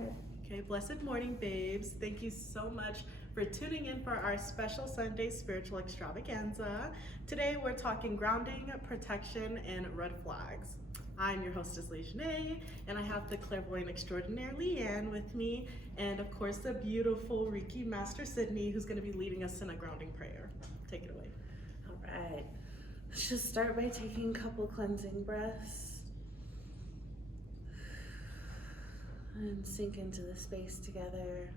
Okay, blessed morning, babes. Thank you so much for tuning in for our special Sunday spiritual extravaganza. Today we're talking grounding, protection, and red flags. I'm your hostess, Lejeune, and I have the clairvoyant extraordinaire Leanne with me, and of course the beautiful Reiki Master Sydney, who's going to be leading us in a grounding prayer. Take it away. All right. Let's just start by taking a couple cleansing breaths. And sink into the space together.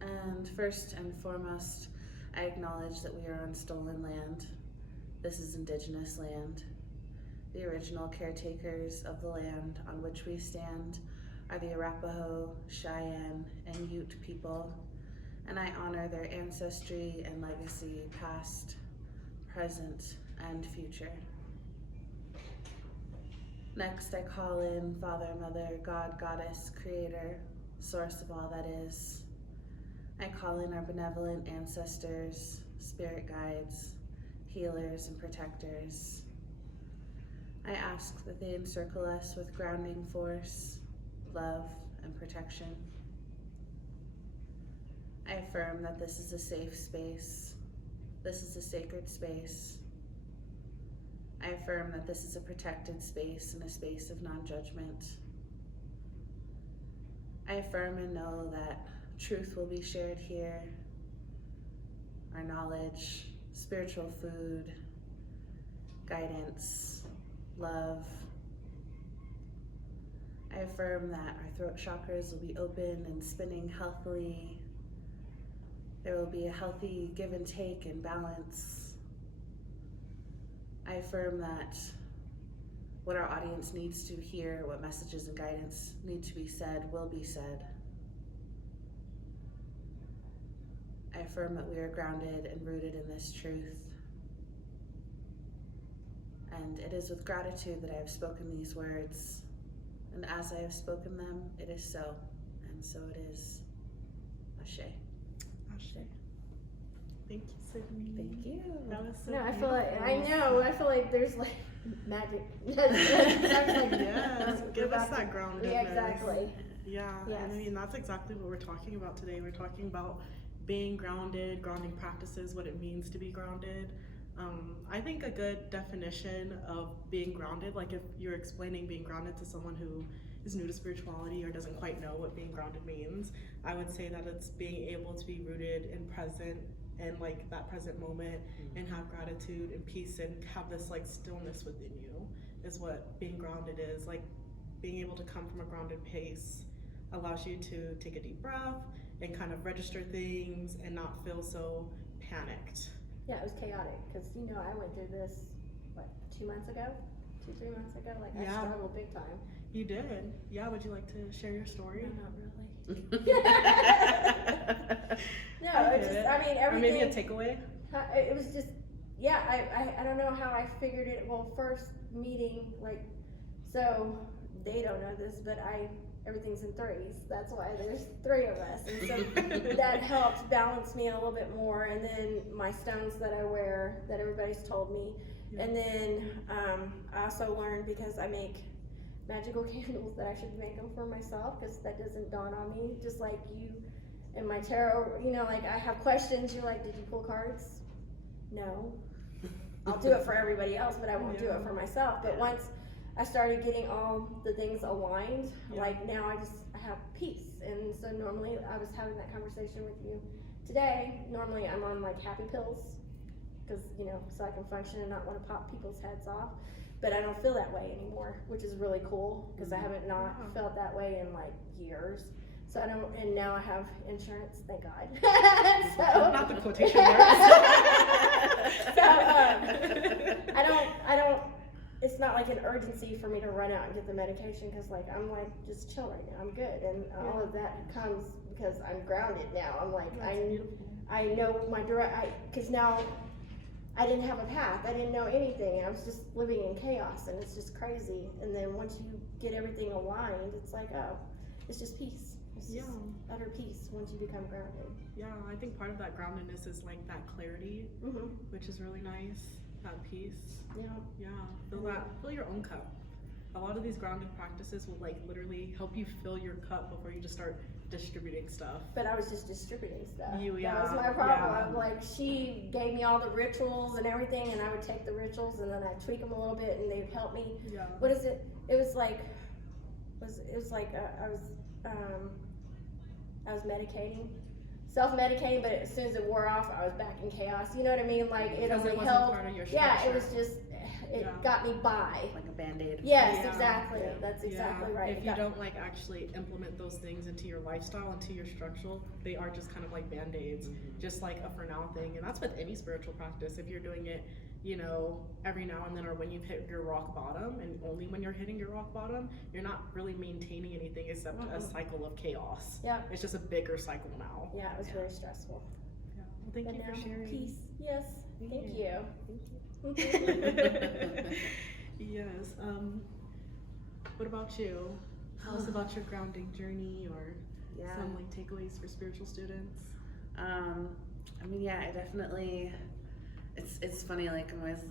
And first and foremost, I acknowledge that we are on stolen land. This is indigenous land. The original caretakers of the land on which we stand are the Arapaho, Cheyenne, and Ute people, and I honor their ancestry and legacy, past, present, and future. Next, I call in Father, Mother, God, Goddess, Creator, Source of all that is. I call in our benevolent ancestors, spirit guides, healers, and protectors. I ask that they encircle us with grounding force, love, and protection. I affirm that this is a safe space. This is a sacred space. I affirm that this is a protected space and a space of non-judgment. I affirm and know that truth will be shared here, our knowledge, spiritual food, guidance, love. I affirm that our throat chakras will be open and spinning healthily. There will be a healthy give and take and balance. I affirm that what our audience needs to hear, what messages and guidance need to be said, will be said. I affirm that we are grounded and rooted in this truth. And it is with gratitude that I have spoken these words. And as I have spoken them, it is so. And so it is. Ashe. Ashe. Thank you, Sydney. Thank you. That was so No, I beautiful. feel like I feel like there's like magic. Yes, give us that groundedness. Yeah, exactly. Yeah, Yes. and I mean that's exactly what we're talking about today. We're talking about being grounded, grounding practices, what it means to be grounded. I think a good definition of being grounded, like if you're explaining being grounded to someone who is new to spirituality or doesn't quite know what being grounded means, I would say that it's being able to be rooted in present and like that present moment and have gratitude and peace and have this like stillness within you is what being grounded is. Like being able to come from a grounded pace allows you to take a deep breath and kind of register things and not feel so panicked. Yeah, it was chaotic because I went through this 3 months ago. Like Yeah. I struggled big time. You did? Yeah, would you like to share your story? No, not really. No, I it's get just it. I mean Or everything. maybe a takeaway? It was just I don't know how I figured it. Well, first meeting so they don't know this, but everything's in threes. That's why there's 3 of us, and so that helps balance me a little bit more. And then my stones that I wear, that everybody's told me, and then I also learned because I make magical candles that I should make them for myself because that doesn't dawn on me. Just like you and my tarot, I have questions. You're like, did you pull cards? No. I'll do it for everybody else, but I won't do it for myself. But once I started getting all the things aligned, like now I have peace. And so normally I was having that conversation with you today. Normally I'm on like happy pills because, so I can function and not want to pop people's heads off. But I don't feel that way anymore, which is really cool because I haven't not felt that way in like years. So I don't, and now I have insurance, thank God. So, not the quotation marks. So I don't. It's not like an urgency for me to run out and get the medication because I'm just chill right now. I'm good, and all of that comes because I'm grounded now. I'm like I know my because now I didn't have a path. I didn't know anything. I was just living in chaos, and it's just crazy. And then once you get everything aligned, it's like, oh, it's just peace. It's just utter peace once you become grounded. Yeah, I think part of that groundedness is like that clarity, which is really nice. That peace. Yeah. Yeah. Feel your own cup. a lot of these grounding practices will like literally help you fill your cup before you just start distributing stuff. But I was just distributing stuff. That was Yeah, my problem. yeah. Like, she gave me all the rituals and everything, and I would take the rituals and then I'd tweak them a little bit, and they'd help me. Yeah. What is it? It was like I was medicating, self-medicating, but as soon as it wore off, I was back in chaos. You know what I mean? Like, it Because only it wasn't helped. part of your Yeah, it structure. was just, it Yeah. got me by. Like a Band-Aid. Yes, Yeah. exactly. Yeah. That's exactly Yeah. right. If It you got- don't like actually implement those things into your lifestyle, into your structural, they are just kind of like band-aids, just like a for now thing. And that's with any spiritual practice. If you're doing it, you know, every now and then, or when you've hit your rock bottom, and only when you're hitting your rock bottom, you're not really maintaining anything except a cycle of chaos. Yeah. It's just a bigger cycle now. Yeah, it was very stressful. Yeah. Well, thank But you now, for sharing. peace. Yes, thank you. Yes. What about you? Tell us about your grounding journey, or Yeah. some like takeaways for spiritual students. I mean, yeah, I definitely. It's funny, like I'm always,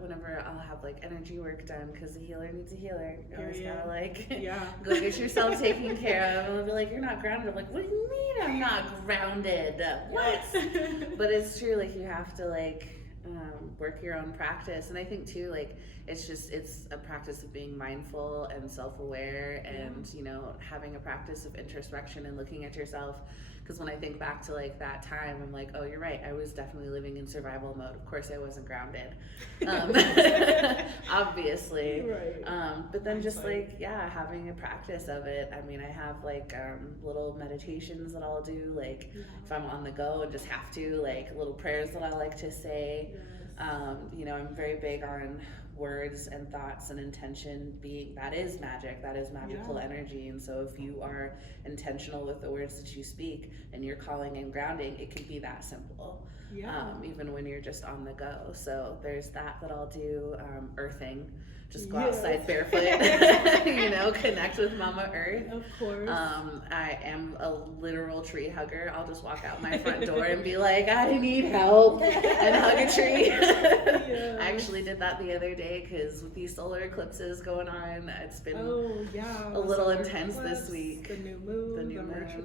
whenever I'll have like energy work done, because a healer needs a healer. You always Period. gotta like Yeah. go get yourself taken care of, and they'll be like, "You're not grounded." I'm like, "What do you mean I'm not grounded? What?" But it's true, like you have to like work your own practice, and I think too, like it's a practice of being mindful and self-aware, and you know, having a practice of introspection and looking at yourself. Because when I think back to like that time, I'm like, oh, you're right. I was definitely living in survival mode. Of course, I wasn't grounded, obviously. Right. But then just like, yeah, having a practice of it. I mean, I have like little meditations that I'll do, like if I'm on the go and just have to, like little prayers that I like to say. You know, I'm very big on words and thoughts and intention being, that is magic, that is magical energy. And so if you are intentional with the words that you speak and you're calling and grounding, it can be that simple. Even when you're just on the go. So there's that I'll do. Earthing, just go outside barefoot, you know, connect with Mama Earth. Of course. I am a literal tree hugger. I'll just walk out my front door and be like, I need help, and hug a tree. I actually did that the other day, because with these solar eclipses going on, it's been a little intense this week. The new moon,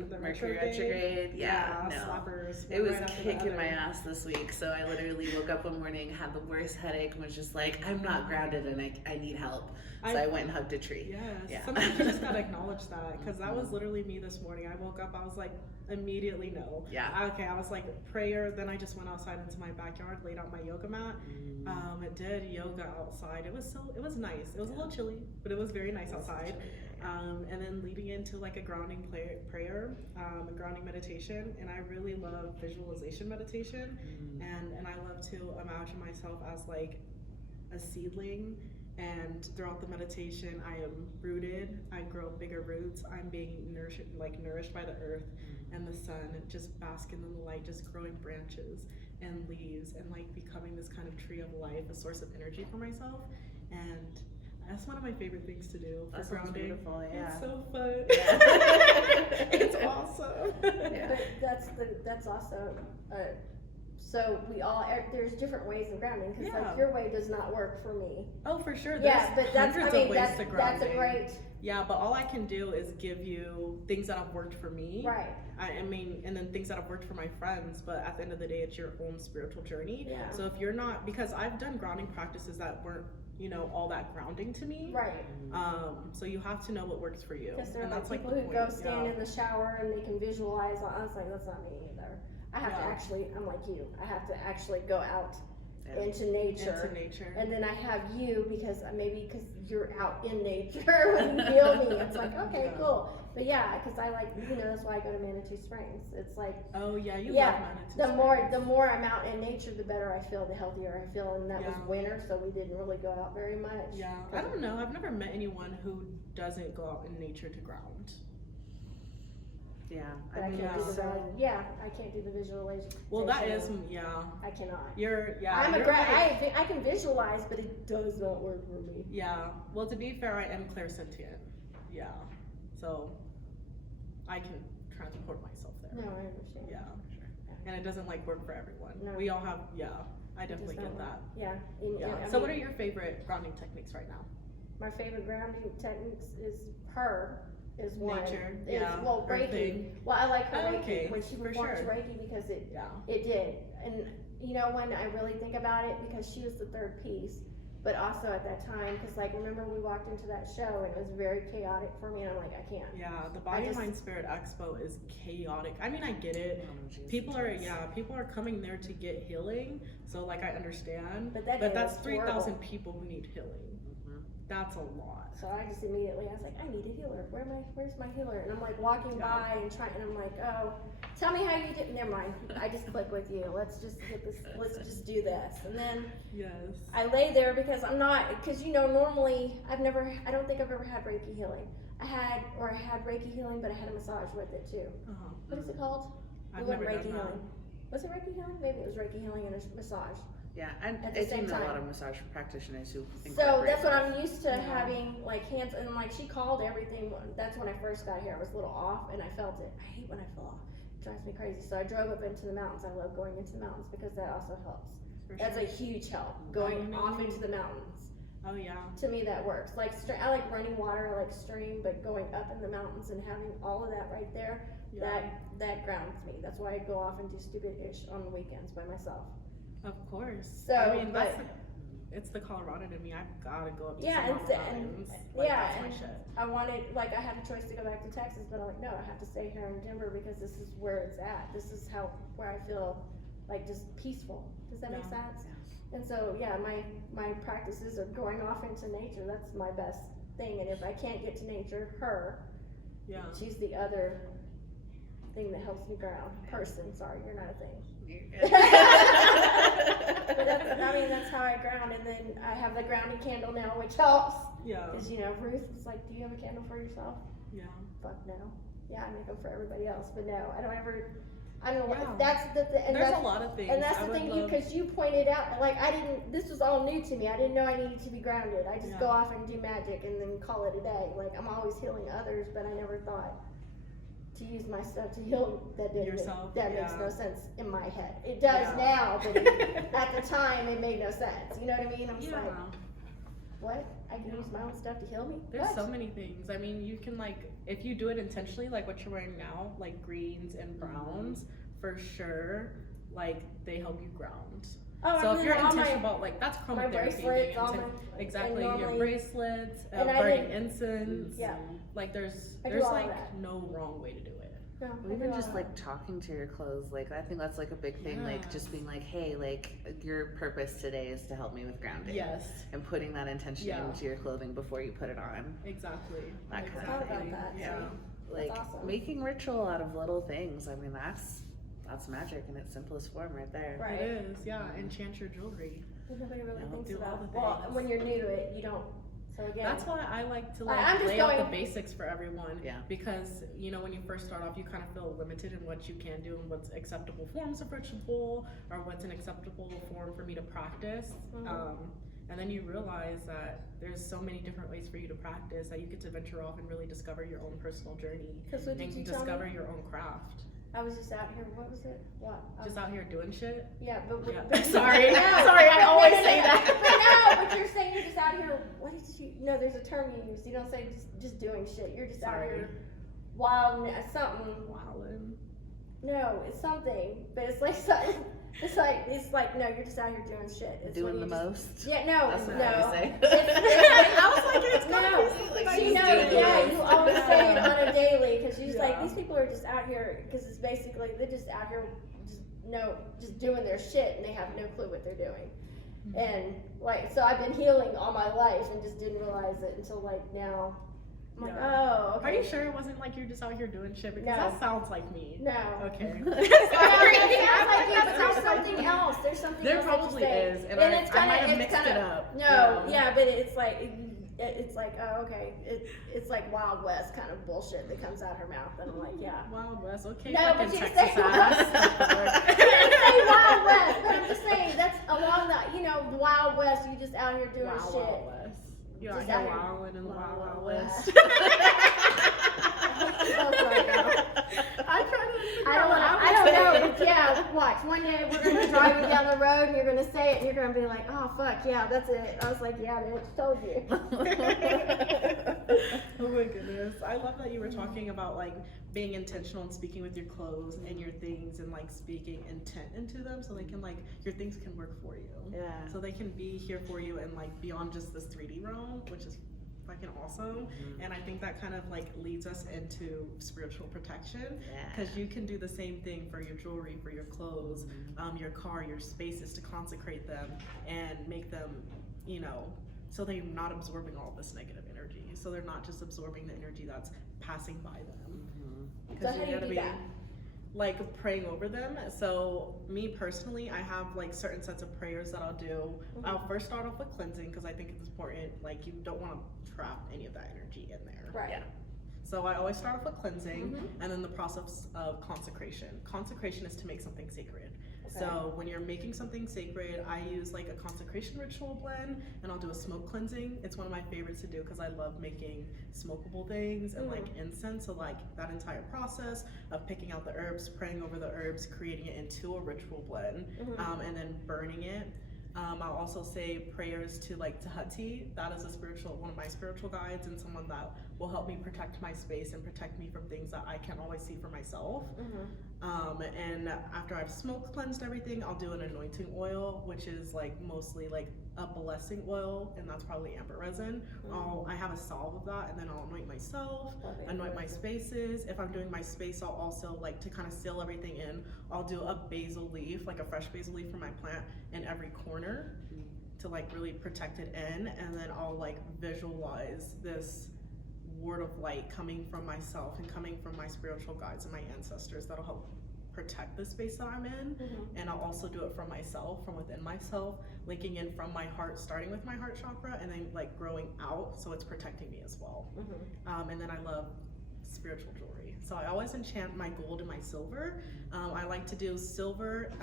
the Mercury retrograde. Slappers. It was kicking my ass this week. So I literally woke up one morning, had the worst headache, and was just like, I'm not grounded and I need help. So I went and hugged a tree. Yes. Sometimes you just gotta acknowledge that, because that was literally me this morning. I woke up, I was like, immediately no. Okay, I was like, prayer, then I just went outside into my backyard, laid out my yoga mat. It did yoga outside. It was nice. It was a little chilly, but it was very nice outside. And then leading into like a grounding prayer, a grounding meditation, and I really love visualization meditation, and I love to imagine myself as like a seedling, and throughout the meditation I am rooted, I grow bigger roots, I'm being nourished by the earth and the sun, just basking in the light, just growing branches and leaves, and like becoming this kind of tree of life, a source of energy for myself. And that's one of my favorite things to do for grounding. Beautiful, yeah. It's so fun. It's awesome. But that's also so we all, there's different ways of grounding, because like your way does not work for me. Oh, for sure. Yeah, but that's, hundreds I mean, of ways to grounding. that's a great. Yeah, but all I can do is give you things that have worked for me. Right. I mean, and then things that have worked for my friends, but at the end of the day, it's your own spiritual journey. Yeah. So if you're not, because I've done grounding practices that weren't, you know, all that grounding to me. Right. So you have to know what works for you. Because there are And like that's people like the who point. go stand in the shower and they can visualize. I was like, that's not me either. I have to actually, I'm like you, I have to actually go out into nature. And then I have you, because maybe because you're out in nature when you feel me. It's like, okay, cool. But yeah, because I like, you know, that's why I go to Manitou Springs. It's like, oh yeah, you love Manitou Springs. The more I'm out in nature, the better I feel, the healthier I feel. And that was winter, so we didn't really go out very much. Yeah, I don't know. I've never met anyone who doesn't go out in nature to ground. Yeah, I mean, I can't do the visualization. Well, that is, I cannot. I can visualize, but it does not work for me. Yeah. Well, to be fair, I am clairsentient. Yeah. So I can transport myself there. No, I understand. Yeah. And it doesn't like work for everyone. No. We all have. I definitely get that. Yeah. So what are your favorite grounding techniques right now? my favorite grounding techniques is is one. Nature, Is, yeah, well, Reiki. earthing. Well, I like her Oh, Reiki okay, when she for performs sure. Reiki because it Yeah. did. And you know, when I really think about it, because she was the third piece, but also at that time, because like remember we walked into that show and it was very chaotic for me, and I'm like, I can't. Yeah, the Body just- Mind Spirit Expo is chaotic. I mean, I get it. Energies People and are things. people are coming there to get healing. So like I understand. But that day that's was 3,000 horrible. people who need healing. Mhm. That's a lot. So I just immediately, I was like, I need a healer. Where's my healer? And I'm like walking Yeah. by and trying, and I'm like, oh, tell me how you did. Never mind. I just click with you. Let's just hit this. Let's just do this. And then Yes. I lay there because I'm not, because you know, normally I don't think I've ever had Reiki healing. I had Reiki healing, but I had a massage with it too. Uh-huh. What is it called? I've It wasn't never Reiki done that. healing. Was it Reiki healing? Maybe it was Reiki healing and a massage. Yeah, and At the I do same know a lot time. of massage practitioners who So incorporate that's what both. I'm used to Yeah. having, like hands, and like she called everything. That's when I first got here. I was a little off, and I felt it. I hate when I feel off. It drives me crazy. So I drove up into the mountains. I love going into the mountains because that also helps. For That's sure. a huge help. Going Mhm. off into the mountains. Oh yeah. To me, that works. Like I like running water, I like stream, but going up in the mountains and having all of that right there, Yeah. that grounds me. That's why I go off and do stupid ish on the weekends by myself. Of course. So, I mean, but- it's the Colorado to me. I've gotta go up to Yeah, some and- mountains. Like, yeah, that's my and- shit. I wanted, like, I had a choice to go back to Texas, but I'm like, no, I have to stay here in Denver because this is where it's at. This is where I feel like just peaceful. Does that make Yeah. sense? And so, yeah, my practices are going off into nature. That's my best thing. And if I can't get to nature, Yeah. she's the other thing that helps me ground. Person, sorry, you're not a thing. But that's how I ground. And then I have the grounding candle now, which helps. Yeah. Because, you know, Ruth was like, do you have a candle for yourself? Yeah. Fuck no. Yeah, I make them for everybody else, but no, I don't ever. I don't know. Yeah. That's the and There's that's, a lot of things. and that's I the would thing, love- because you pointed out, like I didn't. This was all new to me. I didn't know I needed to be grounded. I just go Yeah. off and do magic and then call it a day. Like I'm always healing others, but I never thought to use my stuff to heal that didn't. Yourself, That makes yeah. no sense in my head. It does Yeah. now, but at the time it made no sense. You know what I mean? I'm just like, Yeah. what? I can use my own stuff to heal me? There's What? so many things. I mean, you can like, if you do it intentionally, like what you're wearing now, like greens and browns, for sure, like they help you ground. Oh, So and if you're then all intentional my about like that's my chromotherapy. bracelets, being all inten- my exactly and your normally- bracelets, and I burning didn't- incense. Yeah. Like there's I do there's all like that. no wrong way to do it. No, I Even do just all like talking to your clothes, like I think that's like a big thing. Like just Yes. being like, hey, like your purpose today is to help me with grounding. Yes, And putting that intention Yeah. into your clothing before you put it on. exactly. That kind thought of about thing. that, Yeah. so. Like awesome. making ritual out of little things. I mean, that's magic in its simplest form right there. Right. It is, yeah. Enchant your jewelry. Nobody really Yeah, thinks do all about the well, things. when you're new to it, you don't. So again, That's why I like to I'm just lay out the going- basics for everyone. Yeah. Because you know when you first start off, you kind of feel limited in what you can do and what's acceptable forms of ritual or what's an acceptable form for me to practice. Mhm. And then you realize that there's so many different ways for you to practice that you get to venture off and really discover your own personal journey 'Cause what did and you tell discover me? your own craft. I was just out here. What was it? What? Just out here doing shit. Yeah, but Yeah. but- Sorry. No, Sorry, I no, always no, no, say no. that. But no, but you're saying you're just out here. What did you? No, there's a term you use. You don't say just doing shit. You're just out Sorry. here. Wild, something. Wildin'. No, it's something, but it's like something. It's like no, you're just out here doing shit. It's when Doing the you just- most. Yeah, no, That's what no. I would say. I was like, it's gotta No. be like You he's know, doing yeah, it. you always say it on a daily because you're just like Yeah. these people are just out here because it's basically they're just out here just doing their shit and they have no clue what they're doing. Mhm. And like so I've been healing all my life and just didn't realize it until like now. I'm like, Yeah. oh, okay. Are you sure it wasn't like you're just out here doing shit? Because No. that sounds like me. No. Okay. No, it sounds like you, but there's something else. There's something There else that you probably say. is, and it's I kind might of have mixed it up. No, yeah, but it's like it's like oh okay, it's like Wild West kind of bullshit that comes out her mouth, and I'm like yeah. Wild West, okay. No, fucking but you Texas say ass. you didn't say Wild West, but I'm just saying that's along the Wild West. You just out here doing Wild, shit. Wild West. You're out Just here out here- wilding in the Wild, Wild Wild West. West. I try to figure I out don't what want. I I don't know, yeah, watch. One day we're going to be driving down the road and you're going to say it and you're going to be like, oh, fuck, yeah, that's it. I was like, yeah, bitch, told you. Oh my goodness. I love that you were talking about like being intentional and speaking with your clothes and your things and like speaking intent into them so they can like, your things can work for you. Yeah. So they can be here for you and like beyond just this 3D realm, which is fucking awesome. And I think that kind of like leads us into spiritual protection, because you can do the same thing for your jewelry, for your clothes, your car, your spaces, to consecrate them and make them, you know, so they're not absorbing all this negative energy. So they're not just absorbing the energy that's passing by them. So how do you do that? Like praying over them. So me personally, I have like certain sets of prayers that I'll do. I'll first start off with cleansing, because I think it's important. Like you don't want to trap any of that energy in there. Right. Yeah. So I always start off with cleansing, and then the process of consecration. Consecration is to make something sacred. So when you're making something sacred, I use like a consecration ritual blend, and I'll do a smoke cleansing. It's one of my favorites to do because I love making smokable things and like incense. So like that entire process of picking out the herbs, praying over the herbs, creating it into a ritual blend, and then burning it. I'll also say prayers to like Tahati. That is one of my spiritual guides, and someone that will help me protect my space and protect me from things that I can't always see for myself. And after I've smoke cleansed everything, I'll do an anointing oil, which is like mostly like a blessing oil, and that's probably amber resin. I have a salve of that, and then I'll anoint myself, anoint my spaces. If I'm doing my space, I'll also like to kind of seal everything in. I'll do a basil leaf, like a fresh basil leaf from my plant, in every corner to like really protect it in, and then I'll like visualize this word of light coming from myself and coming from my spiritual guides and my ancestors that'll help protect the space that I'm in. And I'll also do it from myself, from within myself, linking in from my heart, starting with my heart chakra, and then like growing out, so it's protecting me as well. And then I love spiritual jewelry, so I always enchant my gold and my silver. I like to do silver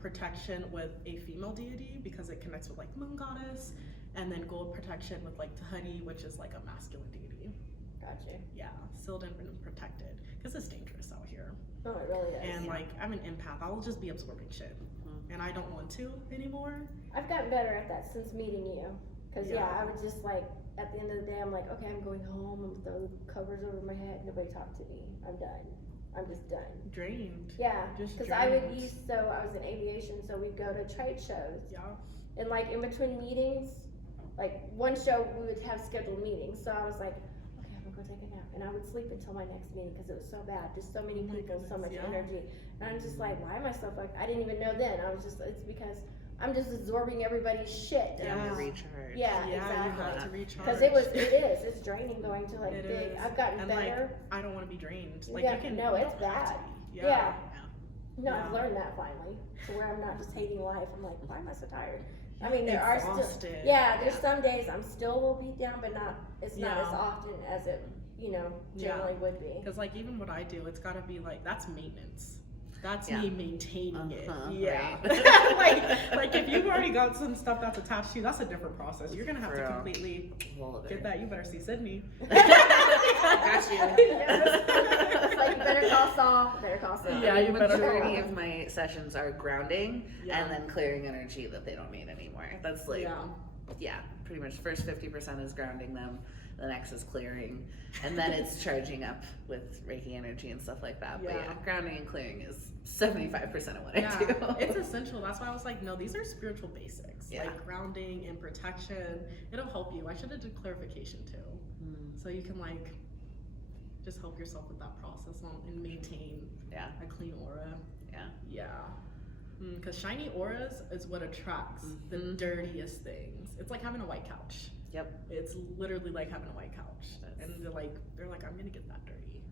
protection with a female deity because it connects with like the moon goddess, and then gold protection with like Tahati, which is like a masculine deity. Gotcha. Yeah, sealed and protected, because it's dangerous out here. Oh, it really is. And like, I'm an empath. I'll just be absorbing shit, and I don't want to anymore. I've gotten better at that since meeting you. Because, I would just like, at the end of the day, I'm like, okay, I'm going home. I'm throw covers over my head. Nobody talk to me. I'm done. I'm just done. Drained. Yeah. Just Because drained. I was in aviation, so we'd go to trade shows. Yeah. And like in between meetings, like one show we would have scheduled meetings. So I was like, okay, I'm gonna go take a nap. And I would sleep until my next meeting because it was so bad. Just so many people, so much energy. And I'm just like, why am I so fucked? I didn't even know then. I was just, it's because I'm just absorbing everybody's shit. Yeah, And to recharge. Yeah, You exactly. have to recharge. Because it's draining going to like It big. is. I've gotten And better. like, I don't want to be drained. Like Yeah, you can. no, you it's don't have to bad. be. Yeah. No, Yeah. I've learned that finally, to where I'm not just hating life. I'm like, why am I so tired? I mean, there are still, Exhausted. there's some days I'm still a little beat down, but it's not as often as it, generally would be. Because like even what I do, it's got to be like, that's maintenance. That's Yeah. me maintaining it. Right. like if you've already got some stuff that's attached to you, that's a different process. You're gonna have to completely get that. You better see Sydney. Got you. It's like, you better call Saul, Yeah, you The better majority call. of my sessions are grounding Yeah. and then clearing energy that they don't need anymore. That's like, pretty much first 50% is grounding them, the next is clearing, and then it's charging up with Reiki energy and stuff like that. But Yeah. grounding and clearing is 75% of what I Yeah, do. it's essential. That's why I was like, no, these are spiritual basics. Yeah. Like grounding and protection. It'll help you. I should have did clarification too. So you can like just help yourself with that process and maintain a clean aura. Yeah. Because shiny auras is what attracts the dirtiest things. It's like having a white couch. Yep. It's literally like having a white couch. And they're like, I'm gonna get that dirty.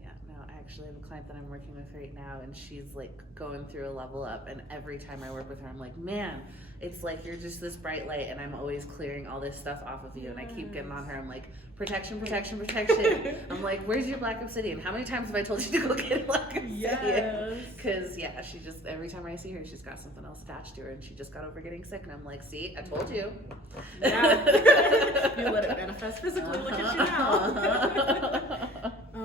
Yeah, no, I actually have a client that I'm working with right now, and she's like going through a level up, and every time I work with her, I'm like, man, it's like you're just this bright light, and I'm always clearing all this stuff off of you, and I keep getting on her. I'm like, protection. I'm like, where's your black obsidian? How many times have I told you to go get black obsidian? Yes. Because she just, every time I see her, she's got something else attached to her, and she just got over getting sick, and I'm like, see, I told you. Yeah. You let it manifest physically. Look at you now.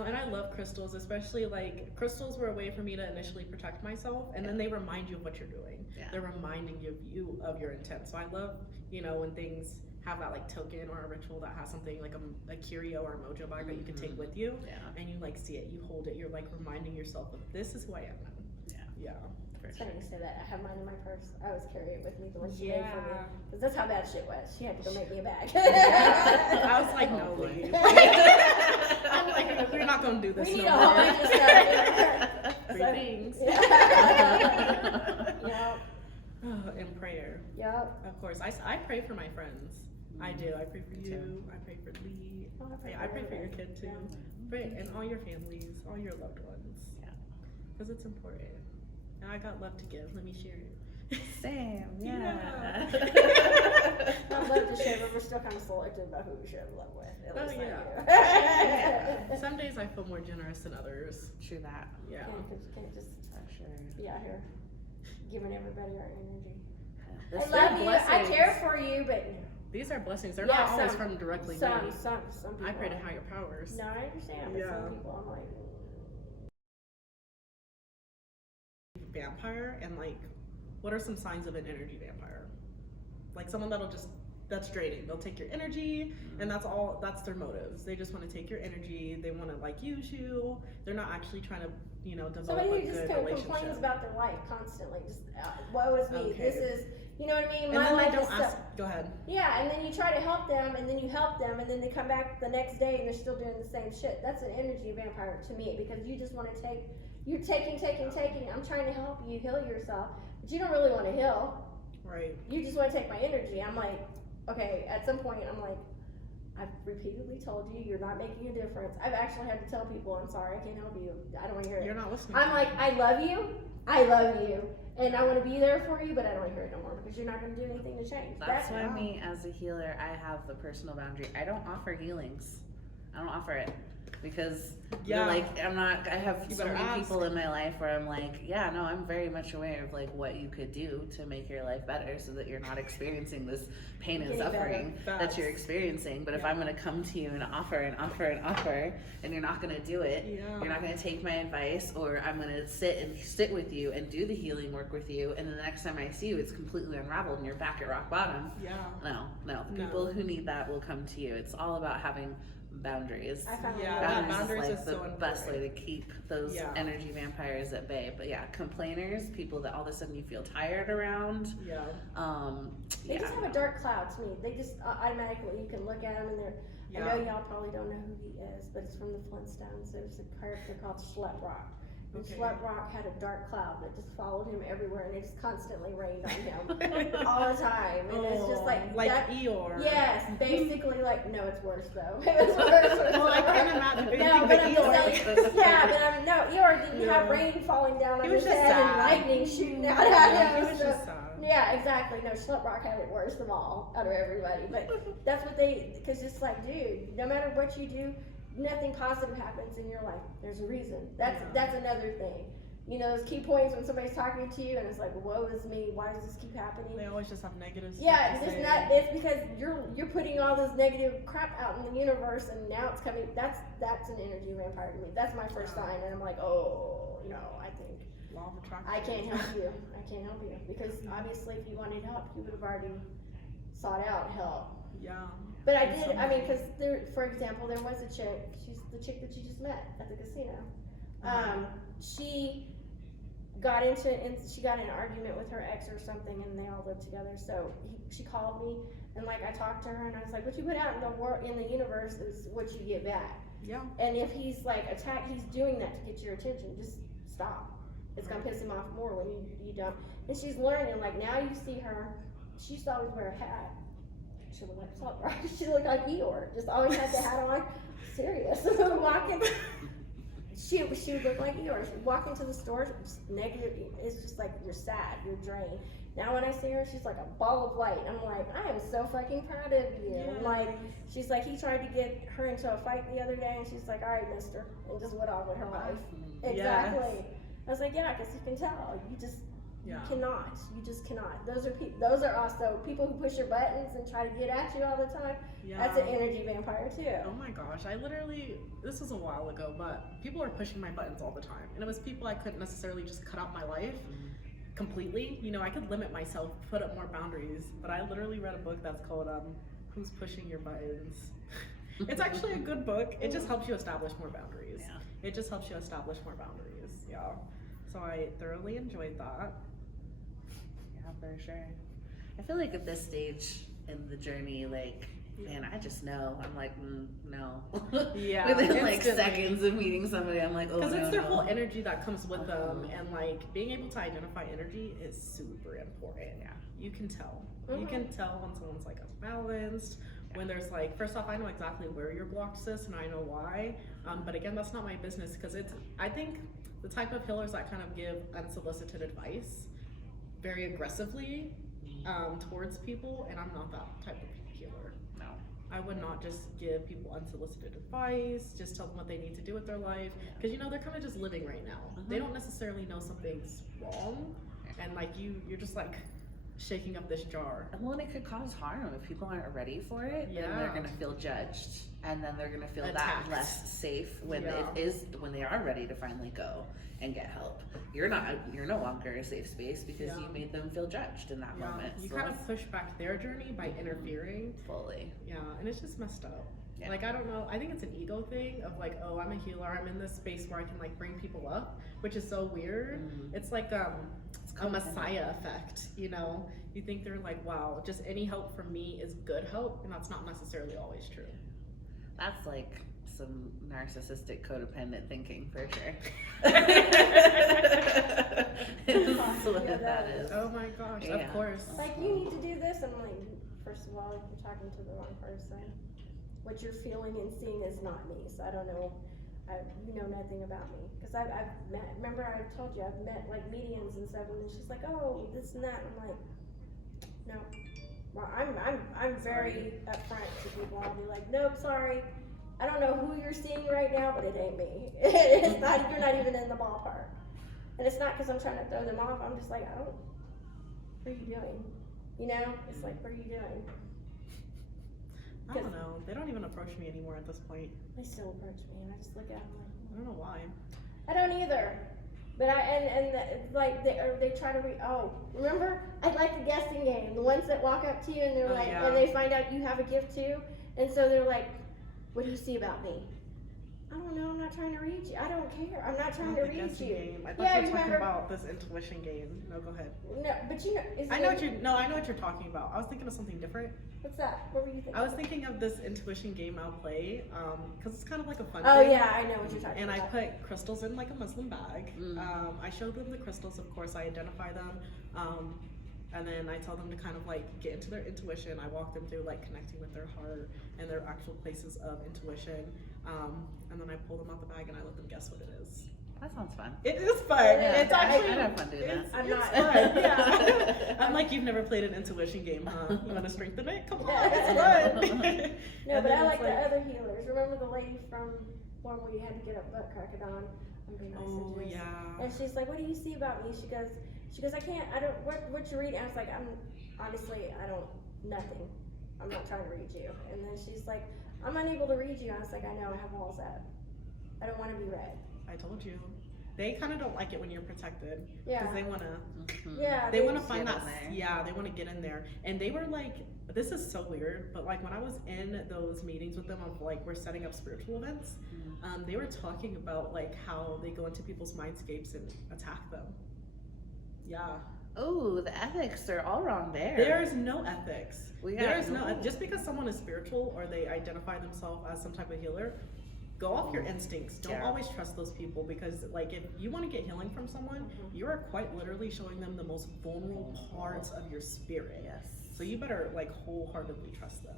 And I I love crystals, especially like crystals were a way for me to initially protect myself, and then they remind you of what you're doing. Yeah. They're reminding you of your intent. So I love, you know, when things have that like token or a ritual that has something like a curio or a mojo bag that you can take with you, and you like see it, you hold it, you're like reminding yourself of this is who I am now. Yeah. It's funny you say that. I have mine in my purse. I always carry it with me the one she Yeah. made for me. Because that's how bad shit was. She had to go make me a bag. I was like, no, leave. I'm like, we're not gonna do this We need no a whole more. bunch of stuff. Three things. Yep. And prayer. Yep. Of course. I pray for my friends. I do. I pray for you. I pray for Lee. Oh, I pray for your kid too. Yeah. Pray, and all your families, all your loved ones. Yeah. Because it's important. And I got love to give. Let me share it. Same, I'd love to share, but we're still kind of selective about who we share love with. At Oh, least yeah. I do. Some days I feel more generous than others. True that. Yeah. Can't just For sure. be out here giving everybody our energy. This I love you. I blessings. care for you, but These are blessings. They're Yeah, not always some- from directly some me. people. I pray to are. higher powers. No, I understand, but Yeah. some people I'm like, Vampire, and like, what are some signs of an energy vampire? Like someone that's draining. They'll take your energy, and that's their motives. They just want to take your energy. They want to like use you. They're not actually trying to, you know, develop somebody a who just good relationship. complains about their life constantly. Just woe is me. Okay. This is, you know what I mean? And My then life they don't is ask. so. Go ahead. Yeah, and then you try to help them, and then you help them, and then they come back the next day and they're still doing the same shit. That's an energy vampire to me, because you just want to take. You're taking. I'm trying to help you heal yourself, but you don't really want to heal. Right. You just want to take my energy. I'm like, okay, at some point, I'm like, I've repeatedly told you you're not making a difference. I've actually had to tell people, I'm sorry, I can't help you. I don't want to hear it. You're not listening. I'm like, I love you, and I want to be there for you, but I don't want to hear it no more, because you're not going to do anything to change. That's why wow. me as a healer, I have the personal boundary. I don't offer healings. I don't offer it because Yeah. like I have You so better many ask. people in my life where I'm like, yeah, no, I'm very much aware of like what you could do to make your life better so that you're not experiencing this pain and Getting suffering better. that you're experiencing. But if Yeah. I'm gonna come to you and offer and you're not gonna do it, Yeah. you're not gonna take my advice, or I'm gonna sit with you and do the healing work with you, and then the next time I see you it's completely unraveled and you're back at rock bottom. Yeah. No. The No. people who need that will come to you. It's all about having boundaries. I found Yeah, that boundaries is is like so the best way important. to keep those Yeah. energy vampires at bay. But yeah, complainers, people that all of a sudden you feel tired around. Yeah. They Yeah. just have a dark cloud to me. They just automatically, you can look at them and they're. Yeah. I know y'all probably don't know who he is, but it's from the Flintstones. There's a character called Schlep Rock. And Okay. Schlep Rock had a dark cloud that just followed him everywhere, and it just constantly rained on him all the time. And it's just like that. Eeyore. Yes, basically like no, it's worse though. It was worse. Well, I can't imagine No, anything but but I'm just Eeyore. saying. Yeah, but I'm no. Eeyore didn't Yeah. have rain falling down on He was his just head and sad. lightning shooting out Yeah, at he him. was So, just sad. yeah, exactly. No, Schlep Rock had it worse of all out of everybody. But that's what because it's like, dude, no matter what you do, nothing positive happens in your life. There's a reason. That's another thing. You know, those key points when somebody's talking to you and it's like, woe is me, why does this keep happening? They always just have negative stuff Yeah, to it's say. not. It's because you're putting all this negative crap out in the universe, and now it's coming. That's an energy vampire to me. That's my first Wow. sign, and I'm like, oh no, I think Law of attraction. I can't help you. I can't help you because obviously, if you wanted help, you would have already sought out help. Yeah. But I In did. some I mean, way. because there, for example, there was a chick. She's the chick that you just met at the casino. She got into and she got in an argument with her ex or something, and they all lived together. So she called me, and like I talked to her, and I was like, "What you put out in the world, in the universe, is what you get back." Yeah. And if he's like he's doing that to get your attention. Just stop. It's gonna piss him off more when you don't. And she's learning. Like now you see her. She used to always wear a hat. She looked like something, right? She looked like Eeyore. Just always had the hat on. Serious. Walking. She would look like Eeyore. She'd walk into the store, just negative. It's just like you're sad, you're drained. Now when I see her, she's like a ball of light. I'm like, I am so fucking proud of you. Yeah. I'm like, she's like, he tried to get her into a fight the other day, and she's like, all right, mister, and just went on with her life. Exactly. Yes. I was like, yeah, because you can tell. You just Yeah. You cannot. You just cannot. Those are also people who push your buttons and try to get at you all the time. Yeah. That's an energy vampire too. Oh my gosh, this was a while ago, but people were pushing my buttons all the time. And it was people I couldn't necessarily just cut out my life completely. You know, I could limit myself, put up more boundaries, but I literally read a book that's called Who's Pushing Your Buttons? It's actually a good book. It just helps you establish more boundaries. Yeah. It just helps you establish more boundaries. Yeah. So I thoroughly enjoyed that. Yeah, for sure. I feel like at this stage in the journey, like, man, I just know. I'm like, no. Yeah. Within like instantly. seconds of meeting somebody, I'm like, oh, Because it's their no. whole energy that comes with them, and like being able to identify energy is super important. Yeah. You can tell. You can tell when someone's like unbalanced. When there's like, first off, I know exactly where you're blocked, sis, and I know why. But again, that's not my business, because I think the type of healers that kind of give unsolicited advice very aggressively towards people, and I'm not that type of healer. No. I would not just give people unsolicited advice, just tell them what they need to do with their life, because you know they're kind of just living right now. They don't necessarily know something's wrong, and like you're just like shaking up this jar. And well, it could cause harm if people aren't ready for it. Then they're gonna feel judged, and then they're gonna feel Attacked. that less safe when Yeah. when they are ready to finally go and get help. You're no longer a safe space because you made them feel judged in that moment. You So kind of push back their journey by interfering. fully. Yeah, and it's just messed up. Yeah. Like, I don't know, I think it's an ego thing of like, oh, I'm a healer, I'm in this space where I can like bring people up, which is so weird. It's like a messiah effect, you know? You think they're like, wow, just any help from me is good help, and that's not necessarily always true. That's like some narcissistic codependent thinking for sure. That's what Yeah, that is. Oh my gosh, Yeah. of course. Like, you need to do this. I'm like, first of all, you're talking to the wrong person. What you're feeling and seeing is not me, so I don't know. You know nothing about me. Because I've met, remember I told you, I've met like mediums and stuff, and then she's like, oh, this and that. And I'm like, no. Well, I'm very upfront to people. I'll be like, nope, sorry. I don't know who you're seeing right now, but it ain't me. It's not, you're not even in the ballpark. And it's not because I'm trying to throw them off. I'm just like, what are you doing? You know? It's like, what are you doing? I don't know. They don't even approach me anymore at this point. They still approach me, and I just look at them like, I don't know why. I don't either. But they try to remember? I like the guessing game. The ones that walk up to you and they're and they find out you have a gift too. And so they're like, what do you see about me? I don't know, I'm not trying to read you. I don't care. I'm not trying to read guessing you. Game. I thought Yeah, you were talking remember- about this intuition game. No, go ahead. No, but you know, I know what you're talking about. I was thinking of something different. what's that? What were you thinking? I was thinking of this intuition game I'll play, because it's kind of like a fun Oh thing. yeah, I know what you're talking And I about. put crystals in like a Muslim bag. I show them the crystals, of course, I identify them. And then I tell them to kind of like get into their intuition. I walk them through like connecting with their heart and their actual places of intuition. And then I pull them out the bag and I let them guess what it is. That sounds fun. It is fun. Yeah, It's I'd actually have fun doing that. I'm it's not- fun. Yeah. I'm like, you've never played an intuition game, huh? You want to strengthen it? Come on, it's fun. No, And but then I it's like the other healers. Remember the lady from one where you had to get up butt cracked on being Oh messages? yeah. And she's like, what do you see about me? She goes, what you read? And I was like, honestly, nothing. I'm not trying to read you. And then she's like, I'm unable to read you. I was like, I know, I have walls up. I don't want to be read. I told you. They kind of don't like it when you're protected. Yeah. Because they want to. Yeah. They want to find get that. in there. Yeah, they want to get in there. And they were like, this is so weird, but like when I was in those meetings with them of like we're setting up spiritual events, they were talking about like how they go into people's mindscapes and attack them. Yeah. Oh, the ethics are all wrong there. There's no ethics. We got- There's no just because someone is spiritual or they identify themselves as some type of healer, go off your instincts. Don't Yeah. always trust those people, because like if you want to get healing from someone, you are quite literally showing them the most vulnerable parts of your spirit. Yes. So you better like wholeheartedly trust them.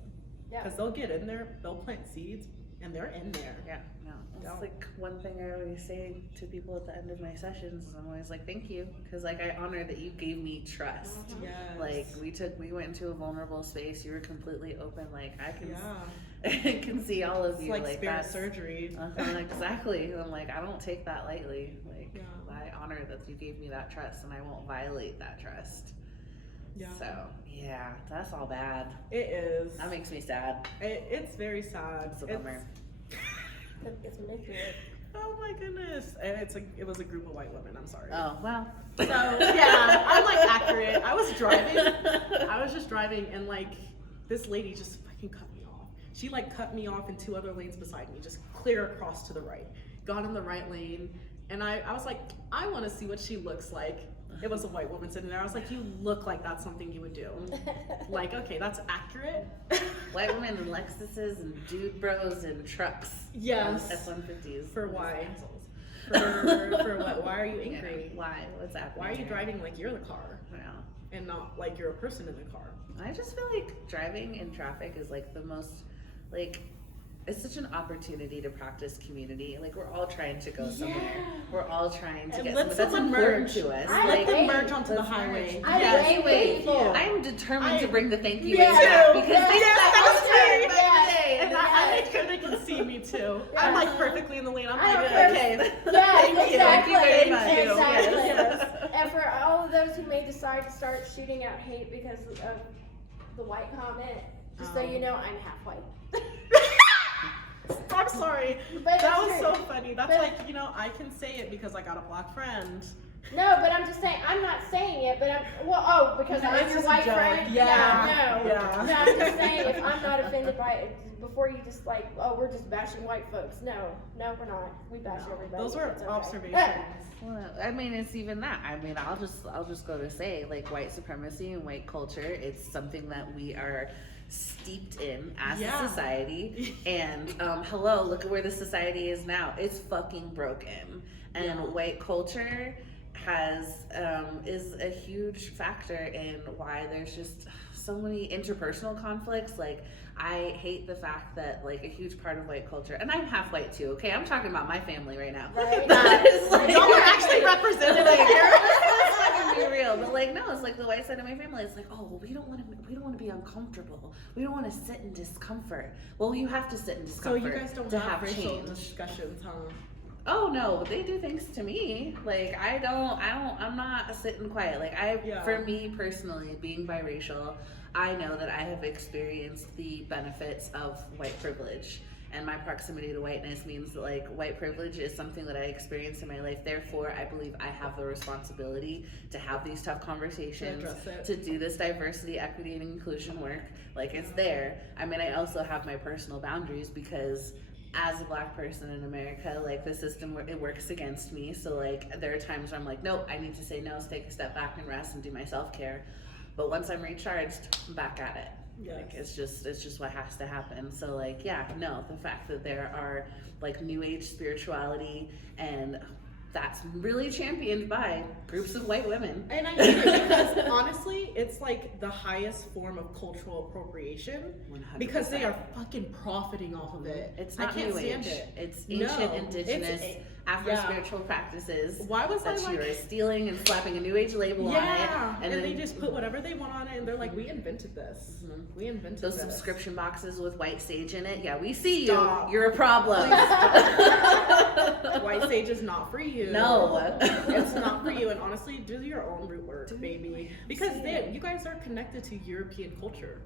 Yeah. Because they'll get in there, they'll plant seeds, and they're in there. Yeah, no. It's Yeah. like one thing I always say to people at the end of my sessions is I'm always like, thank you, because like I honor that you gave me trust. Yes. Like we went into a vulnerable space. You were completely open. Like I can, Yeah. can see all of It's you. like spirit that's surgery. exactly. I'm like I don't take that lightly. Like Yeah. I honor that you gave me that trust, and I won't violate that trust. Yeah. So yeah, that's all bad. It is. That makes me sad. It's very sad. It's a bummer. It's manipulative. Oh my goodness. And it was a group of white women, I'm sorry. Oh well. So yeah, I'm like accurate. I was just driving and like this lady just fucking cut me off. She like cut me off in 2 other lanes beside me, just clear across to the right. Got in the right lane and I was like, I want to see what she looks like. It was a white woman sitting there. I was like, you look like that's something you would do. Like, okay, that's accurate. White women in Lexuses and dude bros and trucks. Yes. F-150s. For why? For what? Why are you angry? Yeah. Why? What's happening? Why are you here? driving like you're the car Yeah. and not like you're a person in the car? I just feel like driving in traffic is like the most, like, it's such an opportunity to practice community. Like we're all trying to go somewhere. Yeah. We're all trying to And get let somewhere. That's someone important merge. to us. I Let Like, them wave. merge onto the Let's highway. I Yes. wave people. I am determined to bring the thank you Me in too. back because Yes. they Yes, that that was was me me. back today. And I make sure they can see me too. I'm like perfectly in the lane. I'm I like, don't care. okay. Yes, Thank you. exactly. Thank you very much. Exactly. Yes. And for all of those who may decide to start shooting out hate because of the white comment, just so you know, I'm half white. I'm sorry. But That it's was true. so funny. That's But- like, I can say it because I got a black friend. No, but I'm just saying, I'm not saying it, but because I'm It's your just a white joke. friend? Yeah. No. Yeah. No, I'm just saying, if I'm not offended by it, before you just like, oh, we're just bashing white folks. No, we're not. We bash everybody. Those were It's okay. observations. Well, I mean, it's even that. I mean, I'll just go to say, like, white supremacy and white culture, it's something that we are steeped in as Yeah. a society. And hello, look at where the society is now. It's fucking broken. And Yeah. white culture is a huge factor in why there's just so many interpersonal conflicts. Like, I hate the fact that, like, a huge part of white culture, and I'm half white too, okay? I'm talking about my family right now. Right. That is, like, Y'all are actually represented here. Let's fucking be real. But, like, no, it's like the white side of my family. It's like, oh, well, we don't want to be uncomfortable. We don't want to sit in discomfort. Well, you have to sit in So discomfort you guys don't to have have racial change. discussions, huh? Oh no, but they do things to me. Like I'm not sitting quiet. Like Yeah. for me personally, being biracial, I know that I have experienced the benefits of white privilege. And my proximity to whiteness means that, like, white privilege is something that I experienced in my life. Therefore, I believe I have the responsibility to have these tough conversations, address it. to do this diversity, equity, and inclusion work. Like, it's there. I mean, I also have my personal boundaries because as a black person in America, like, the system, it works against me. So, like, there are times where I'm like, nope, I need to say no, take a step back and rest and do my self-care. But once I'm recharged, I'm back at it. Yes. Like, it's just what has to happen. So, like, yeah, no, the fact that there are, like, new age spirituality, and that's really championed by groups of white women. And I hate it because honestly, it's like the highest form of cultural appropriation 100%. because they are fucking profiting off of it. It's I not can't new stand age. it. It's No, ancient, indigenous, it's- Afro-spiritual practices Why was I that like, you are stealing and slapping a new age label on it. yeah, and then they just put whatever they want on it, and they're like, we invented this. Mhm. We invented those this. subscription boxes with white sage in it. Yeah, we see Stop. you. You're a problem. White sage is not for you. No. It's not for you. And honestly, do your own root work, Do baby. it. Because See then you guys are connected to European culture.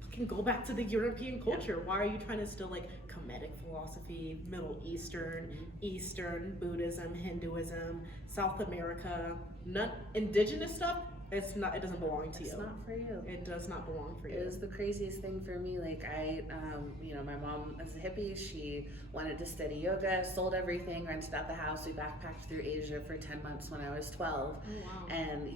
Fucking go back to the European culture. Why are you trying to still like Kemetic philosophy, Middle Eastern, Eastern, Buddhism, Hinduism, South America, none indigenous stuff? It's not. It doesn't belong to It's you. not for you. It does not belong for you. It was the craziest thing for me. Like, my mom is a hippie. She wanted to study yoga, sold everything, rented out the house. We backpacked through Asia for 10 months when I was 12. Oh wow. And,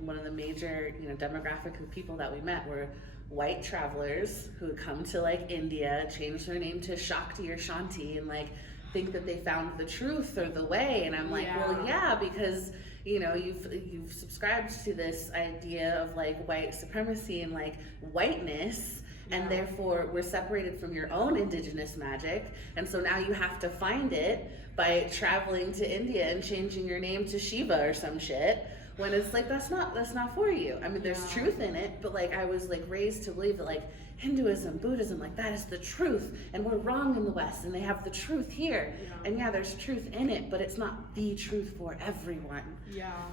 one of the major, demographic of people that we met were white travelers who would come to, like, India, change their name to Shakti or Shanti, and, like, think that they found the truth or the way. And I'm like, well, yeah, because you've subscribed to this idea of, like, white supremacy and, like, whiteness, and therefore we're separated from your own indigenous magic, and so now you have to find it by traveling to India and changing your name to Shiva or some shit, when it's like that's not for you. I mean, there's truth in it, but like I was like raised to believe that like Hinduism, Buddhism, like that is the truth, and we're wrong in the West, and they have the truth here. And there's truth in it, but it's not the truth for everyone.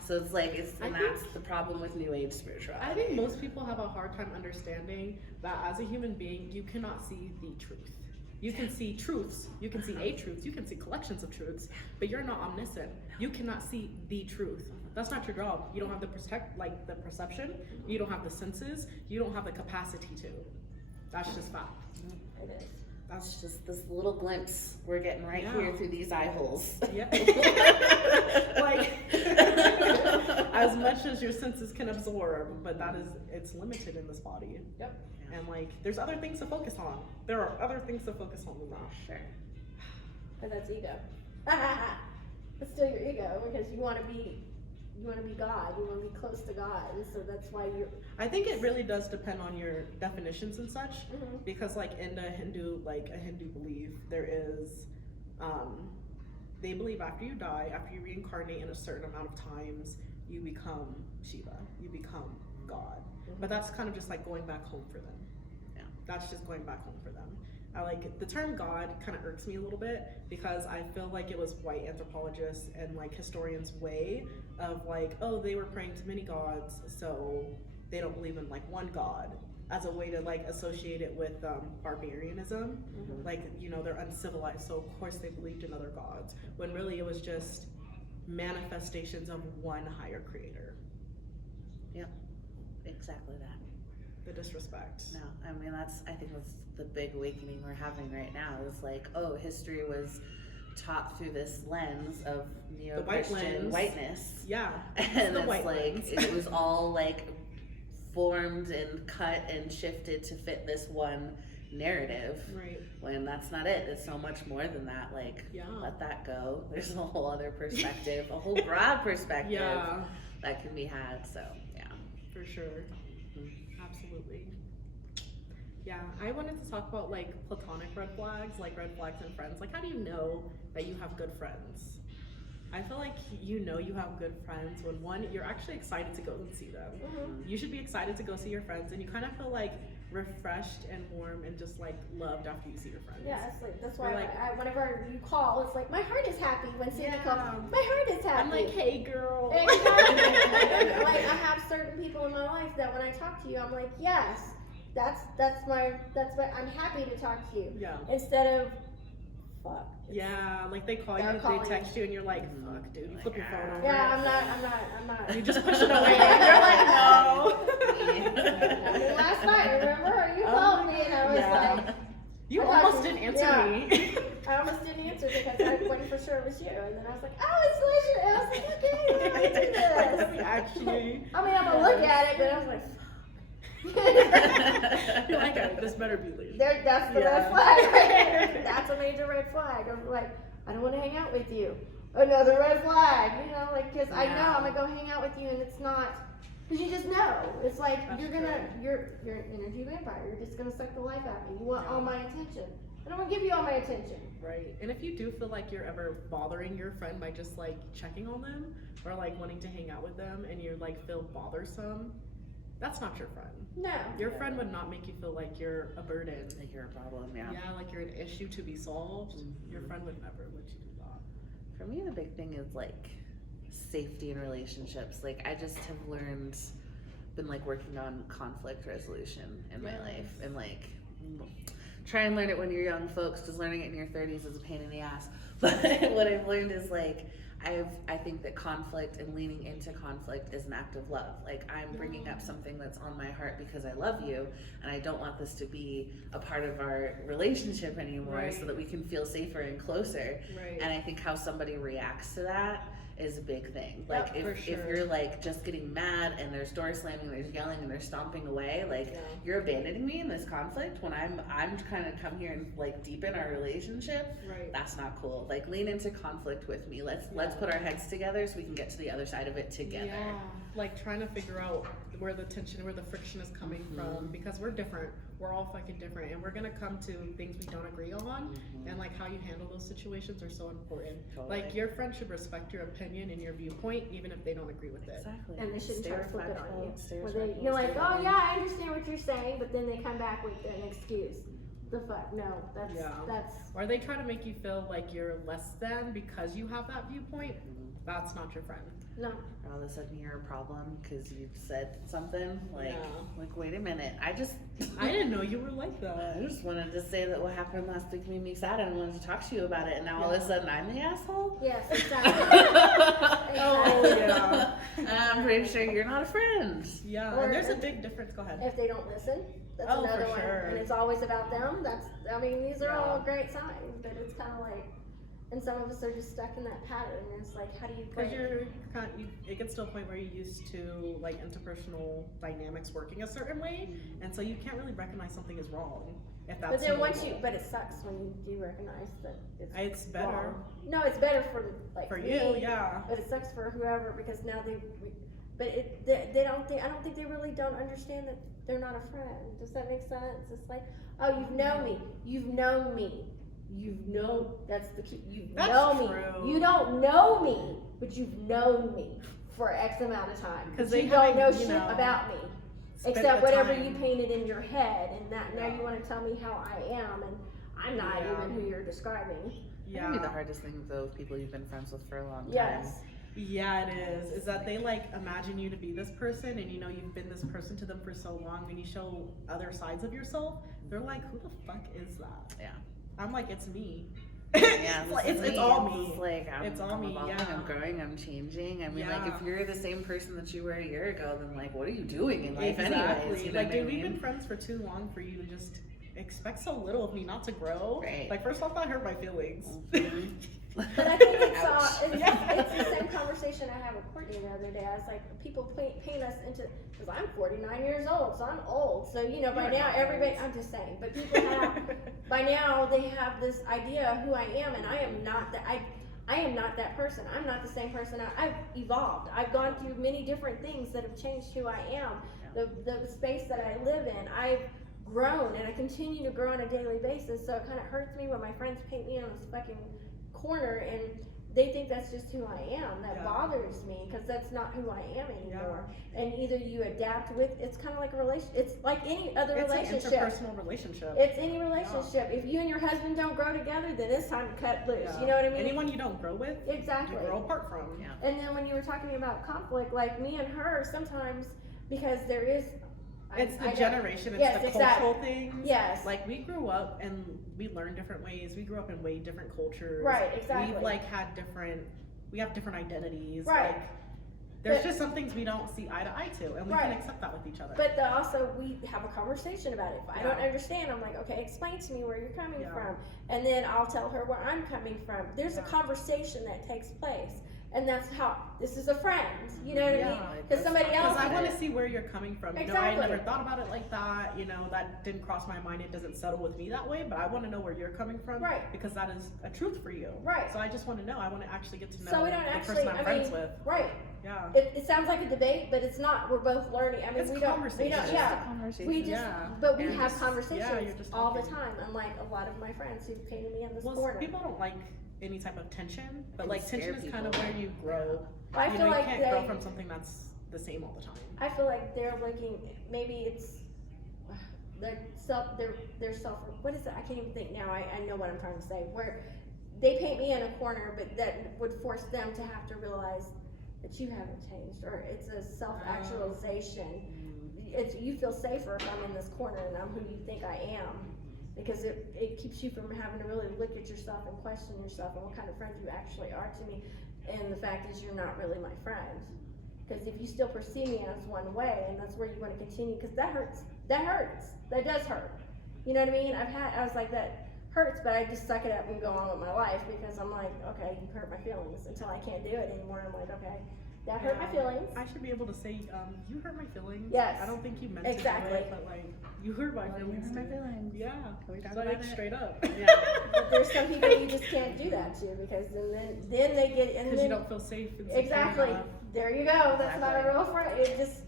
So it's like that's the problem with New Age spirituality. I think most people have a hard time understanding that as a human being, you cannot see the truth. You can see truths, you can see a truth, you can see collections of truths, but you're not omniscient. You cannot see the truth. That's not your job. You don't have the perception, you don't have the senses, you don't have the capacity to. That's just fact. It is. That's just this little glimpse we're getting right here through these eye holes. Like, as much as your senses can absorb, but it's limited in this body. And like, there's other things to focus on. There are other things to focus on than that. Sure. But that's ego. It's still your ego, because you want to be God. You want to be close to God, and so that's why you're. I think it really does depend on your definitions and such, because like in a Hindu belief, there is, they believe after you die, after you reincarnate in a certain amount of times, you become Shiva, you become God. But that's kind of just like going back home for them. That's just going back home for them. I like the term God kind of irks me a little bit, because I feel like it was white anthropologists and like historians' way of like, oh, they were praying to many gods, so they don't believe in like one God, as a way to like associate it with barbarianism. Like, you know, they're uncivilized, so of course they believed in other gods, when really it was just manifestations of one higher creator. Exactly that. The disrespect. No, I mean I think that's the big awakening we're having right now, is like, oh, history was taught through this lens of neo-Christian whiteness. And it's like lens. It was all like formed and cut and shifted to fit this one narrative. When that's not it. It's so much more than that. Like, let that go. There's a whole other perspective, a whole broad perspective that can be had. So for sure. Absolutely. I wanted to talk about like platonic red flags, like red flags in friends. Like, how do you know that you have good friends? I feel like you know you have good friends when, one, you're actually excited to go and see them. You should be excited to go see your friends, and you kind of feel like refreshed and warm and just like loved after you see your friends. It's like, that's why whenever you call, it's like my heart is happy when Cindy calls. My heart is happy. I'm like, hey girl. Exactly. Like, I have certain people in my life that when I talk to you, I'm like, yes, that's my I'm happy to talk to you. Instead of fuck. Like they call you, they text you, and you're like, fuck, dude, you flip your phone over. I'm not. You just push it away. You're like, no. Last night, remember? You called me, and I was like, you almost didn't answer me. I almost didn't answer because I wasn't for sure it was you, and then I was like, oh, it's Leisure. And I was like, okay, let me do this. Let me actually. I mean, I'm gonna look at it, but I was like. You're like, this better be Leisure. That's the red flag right there. That's a major red flag. I'm like, I don't want to hang out with you. Another red flag, you know, like, because I know I'm gonna go hang out with you, and it's not, because you just know. It's like, you're an energy vampire. You're just gonna suck the life out of me. You want all my attention. I don't want to give you all my attention. And if you do feel like you're ever bothering your friend by just like checking on them or like wanting to hang out with them, and you like feel bothersome, that's not your friend. No. Your friend would not make you feel like you're a burden. Like you're a problem, like you're an issue to be solved. Your friend would never let you do that. For me, the big thing is like safety in relationships. Like, I just have been like working on conflict resolution in my life, and like try and learn it when you're young, folks, because learning it in your 30s is a pain in the ass. But what I've learned is like, I think that conflict and leaning into conflict is an act of love. Like, I'm bringing up something that's on my heart because I love you, and I don't want this to be a part of our relationship anymore, so that we can feel safer and closer. And I think how somebody reacts to that is a big thing. Like, if you're like just getting mad and there's door slamming, there's yelling, and there's stomping away, like you're abandoning me in this conflict when I'm trying to come here and like deepen our relationship. That's not cool. Like, lean into conflict with me. Let's put our heads together so we can get to the other side of it together. like trying to figure out where the tension, where the friction is coming from, because we're different. We're all fucking different, and we're gonna come to things we don't agree on, and like how you handle those situations are so important. Totally. Like your friend should respect your opinion and your viewpoint, even if they don't agree with it. Exactly. And they shouldn't try to flip it on you. Where they, Stereotypical, you're like, oh stereotypical. yeah, I understand what you're saying, but then they come back with an excuse. The fuck, no, that's, Yeah. that's, Or they try to make you feel like you're less than because you have that viewpoint. That's not your friend. no. All of a sudden you're a problem because you've said something like, Yeah. like wait a minute, I didn't know you were like I that. just wanted to say that what happened last week made me sad and I wanted to talk to you about it, and now all of a Yeah. sudden I'm the asshole? Yes, exactly. Oh yeah. I'm pretty sure you're not a friend. Yeah, Or and there's a if- big difference. Go ahead. If they don't listen, that's Oh, for another one. sure. And it's always about them. That's, I mean, these are all Yeah. great signs, but it's kind of like, and some of us are just stuck in that pattern. And it's like, how do you Because break? it gets to a point where you're used to like interpersonal dynamics working a certain way, and so you can't really recognize something is wrong if that's. But then once normal. you, but it sucks when you do recognize that It's better wrong. No, it's better for like for me, you, yeah. but it sucks for whoever because now but they don't think, I don't think they really don't understand that they're not a friend. Does that make sense? It's like, oh, you've known me, that's the key, That's know true. me. You don't know me, but you've known me for X amount of time. 'Cause But they you don't know haven't, shit about me. spent Except the whatever time. you painted in your head, and that now Yeah. you want to tell me how I am, and I'm not Yeah. even who you're describing. That can be the Yeah, hardest thing though with people you've been friends with for a long time. Yes. yeah, it is. Is that they like imagine you to be this person, and you know you've been this person to them for so long. When you show other sides of yourself, they're like, "Who the fuck is that?" Yeah. I'm like, "It's me." Yeah, it's all me. It's like It's all I'm me, evolving, yeah. I'm growing, I'm changing. I mean, like Yeah. if you're the same person that you were a year ago, then like what are you doing in life Exactly. anyways? You know Like, what dude, I we've mean? been friends for too long for you to just expect so little of me not to grow. Right. Like, first off, that hurt my feelings. Mhm. But I think it's, Ouch. it's the same conversation I had with Courtney the other day. I was like, people paint us into, because I'm 49 years old, so I'm old. So, you know, by You're now not everybody, old. I'm just saying, but people have, by now they have this idea of who I am, and I am not that, I am not that person. I'm not the same person. I've evolved. I've gone through many different things that have changed who I am. The space that I live in, I've grown, and I continue to grow on a daily basis. So it kind of hurts me when my friends paint me on this fucking corner, and they think that's just who I am. That Yeah. bothers me because that's not who I am anymore. And either you adapt with, it's kind of like a relation. It's like any other It's an relationship. interpersonal relationship. It's any relationship. If you and your husband don't grow together, then it's time to cut loose. Yeah. You know what I mean? Anyone you don't grow with, Exactly. you grow apart from. Yeah. And then when you were talking about conflict, like me and her, sometimes because there is. It's the I don't- generation, it's Yes, the exactly. cultural things. Yes. Like, we grew up and we learned different ways. We grew up in way different cultures. Right, exactly. We've like had different, we have different identities. Right. Like, there's But- just some things we don't see eye to eye to, and we Right. can accept that with each other. But also, we have a conversation about it. If I don't Yeah. understand, I'm like, okay, explain to me where you're coming Yeah. from. And then I'll tell her where I'm coming from. There's a Yeah. conversation that takes place. And that's how, this is a friend. You know what I Yeah, mean? it Because does somebody sound else. Because I want to it. see where you're coming from. You know, I Exactly. never thought about it like that. You know, that didn't cross my mind. It doesn't settle with me that way. But I want to know where you're coming from. Right. Because that is a truth for you. Right. So I just want to know. I want to actually get to know So we don't the actually, person I'm I friends mean, with. right. Yeah. It sounds like a debate, but it's not. We're both learning. I mean, It's we don't, conversation. It's yeah. Conversation. We just, Yeah. but we And have just- conversations yeah, you're just all the talking. time, unlike a lot of my friends who've painted me in this Well, corner. people don't like any type of tension, but Can like scare tension is kind of people. where you grow. I you feel know, you like can't grow from something that's the same all the time. I feel like they're looking, maybe it's their self, what is it? I can't even think now. I know what I'm trying to say. Where they paint me in a corner, but that would force them to have to realize that you haven't changed, or it's a self-actualization. It's, you feel safer if I'm in this corner and I'm who you think I am, because it keeps you from having to really look at yourself and question yourself and what kind of friend you actually are to me. And the fact is, you're not really my friend. Because if you still perceive me as one way, and that's where you want to continue, because that hurts. That does hurt. You know what I mean? I was like, that hurts, but I just suck it up and go on with my life, because I'm like, okay, you hurt my feelings until I can't do it anymore. I'm like, okay, That hurt my feelings. I should be able to say, you hurt my feelings. Yes. I don't think you meant Exactly. to do it, but like, you hurt my feelings. You hurt my too. feelings. Yeah. Can we talk Like, about it? straight up. Yeah. But there's some people you just can't do that to because then they get and Because then you don't feel safe and secure exactly. enough. There you go. That's not a Exactly. real friend. It just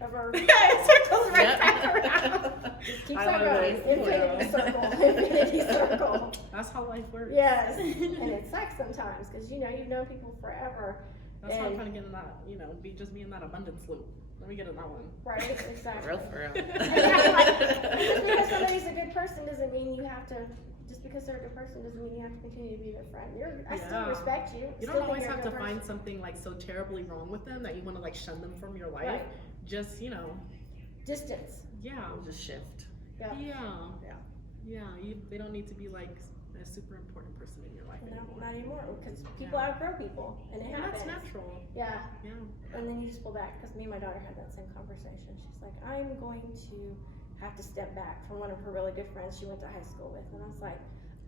ever Yeah, it circles right Yep. back around. just keeps I on love going. those. Infinity circle. Infinity circle. That's how life works. Yes. And it sucks sometimes because you've known people forever. That's how I'm And- trying to get in that, be in that abundance loop. Let me get in that one. Right, exactly. For real. And that's like, just because somebody's a good person doesn't mean you have to. Just because they're a good person doesn't mean you have to continue to be their friend. I still Yeah. respect you. You still don't think always you're a have to good find person. something like so terribly wrong with them that you want to like shun them from your life. Right. Just, Distance. yeah. Just shift. Yeah. Yeah. They don't need to be like a super important person in your life No, anymore. not anymore. Because people outgrow people, and it And happens. that's natural. Yeah. Yeah. And then you just pull back. Because me and my daughter had that same conversation. She's like, I'm going to have to step back from one of her really good friends she went to high school with. And I was like,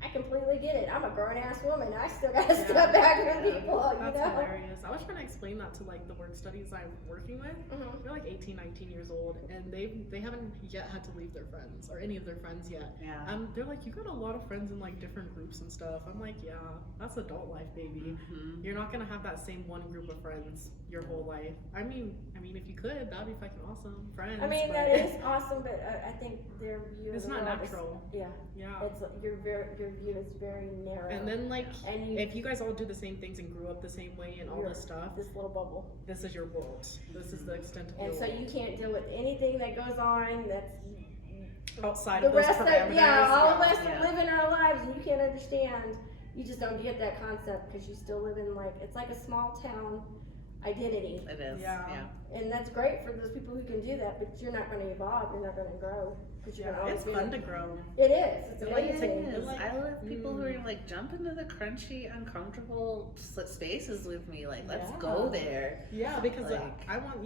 I completely get it. I'm a grown ass woman. I still gotta step back from people, That's hilarious. I was trying to explain that to like the work studies I'm working with. Mhm. They're like 18, 19 years old, and they haven't yet had to leave their friends or any of their friends yet. Yeah. They're like, you got a lot of friends in like different groups and stuff. I'm like, yeah, that's adult life, baby. Mhm. You're not gonna have that same one group of friends your whole life. I mean, if you could, that'd be fucking awesome. Friends. I mean, but that is awesome, but I think their view It's of the not world is- natural. yeah. Yeah. It's your view is very narrow. And then like, and you if you guys all do the same things and grew up the same way and all You're- this stuff, this little bubble. this is your world. This is the extent of And your so world. you can't deal with anything that goes on that's Outside the of those rest of parameters. all of us Yeah. are living our lives and you can't understand. You just don't get that concept because you still live in it's like a small town identity. It is. Yeah. And that's great for those people who can do that, but you're not going to evolve, you're not going to grow. Because you're Yeah, going to it's always be fun to grow. It is. It's It amazing. is. Like- I love people who are like jump into the crunchy, uncomfortable spaces with me. Like, let's go there. Yeah, because Like- I want,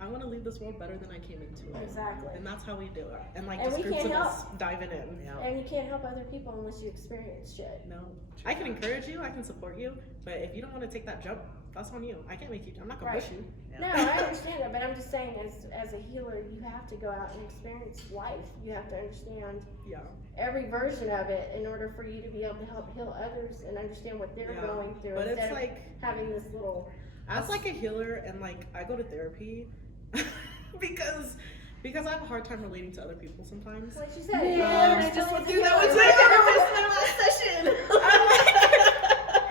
I want to leave this world better than I came into it. Exactly. And that's how we do it. And like And just we groups can't of us diving in. Yeah. And you can't help other people unless you experience shit. No. I can encourage you, I can support you, but if you don't want to take that jump, that's on you. I can't make you, I'm not gonna Right. push you. No, I understand that, but I'm just saying, as a healer, you have to go out and experience life. You have to understand Yeah. every version of it in order for you to be able to help heal others and understand what they're Yeah. going through But instead it's of like, having this little. as like a healer and like I go to therapy because I have a hard time relating to other people sometimes. Like she said, Yeah, I I just went through that with my therapist in our last session.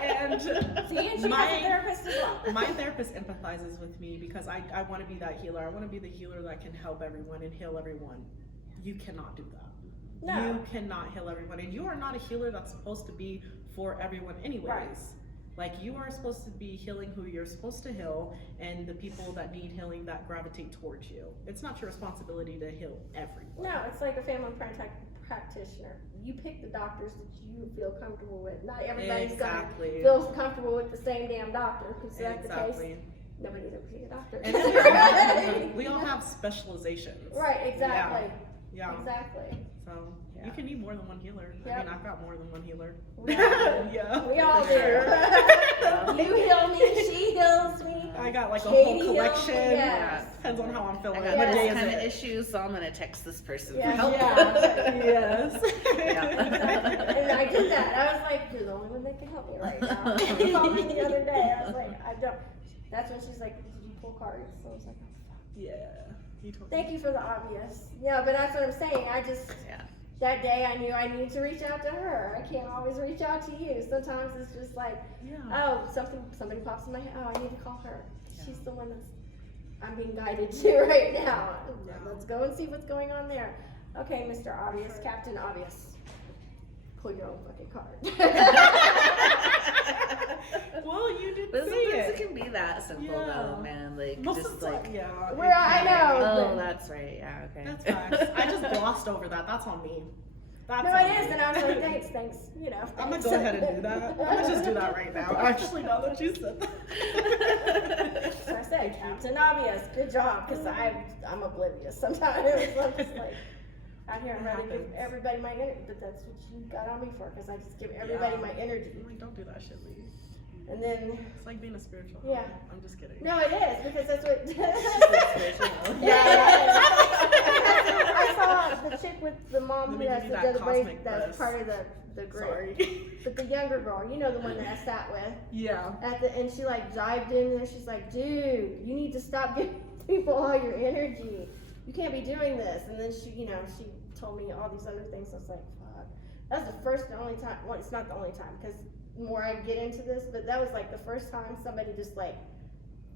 And See, and she has a therapist as well. my therapist empathizes with me because I want to be that healer. I want to be the healer that can help everyone and heal everyone. You cannot do that. No. You cannot heal everyone. And you are not a healer that's supposed to be for everyone anyways. Right. Like you are supposed to be healing who you're supposed to heal and the people that need healing that gravitate towards you. It's not your responsibility to heal everyone. No, it's like a family practitioner. You pick the doctors that you feel comfortable with. Not everybody's Exactly. gonna feel comfortable with the same damn doctor. Is that the case? Exactly. Nobody's ever seen a doctor. And then we all have specializations. Right, exactly. Yeah. Exactly. So Yeah. you can need more than one healer. I Yep. mean, I've got more than one healer. We all do. Yeah. We all for do. sure. You heal me, she heals me. I got like a Katie whole heals me, collection. yes. Depends on how I'm I feeling. got What Yeah. day this is kind of it? issues, so I'm gonna text this person Yeah. for help. Yeah. Yes. And I did that. I was like, you're the only one that can help me right now. She called me the other day. I was like, I don't. That's when she's like, did you pull cards? So I was like, Yeah. You told thank you for the obvious. Yeah, but that's what I'm saying. I just, Yeah. that day I knew I needed to reach out to her. I can't always reach out to you. Sometimes it's just like, Yeah. oh, somebody pops in my head. Oh, I need to call her. She's the one that's I'm being guided to right now. Yeah. Let's go and see what's going on there. Okay, Mr. Obvious, Captain Obvious. Pull your own fucking card. Well, you did But say sometimes it. it can be that simple Yeah. though, man. Like Most just of the time, like yeah. Where I know. oh, but- that's right. Yeah. Okay. That's facts. I just glossed over that. That's on me. That's No, on it is, me. and I was like, thanks, you know. I'm gonna thanks. go ahead and do that. I'm gonna just do that right now. Actually, now that you said that. So I said, Captain Obvious, good job, because I'm oblivious sometimes. I'm just like, out here, I'm It ready to give happens. everybody my energy, but that's what you got on me for, because I just give everybody Yeah. my energy. I'm like, don't do that shit, Lee. And then, It's like being a spiritual. Yeah. I'm just kidding. no, it is, because that's what. Yeah. I saw the chick with the mom Let who me has give the you that other braid cosmic that's bliss. part of the group. Sorry. But the younger girl, you know, the one that I sat with. Yeah. And she like jived in and she's like, dude, you need to stop giving people all your energy. You can't be doing this. And then she, she told me all these other things. I was like, fuck. That was the first and only time. Well, it's not the only time, because more I get into this, but that was like the first time somebody just like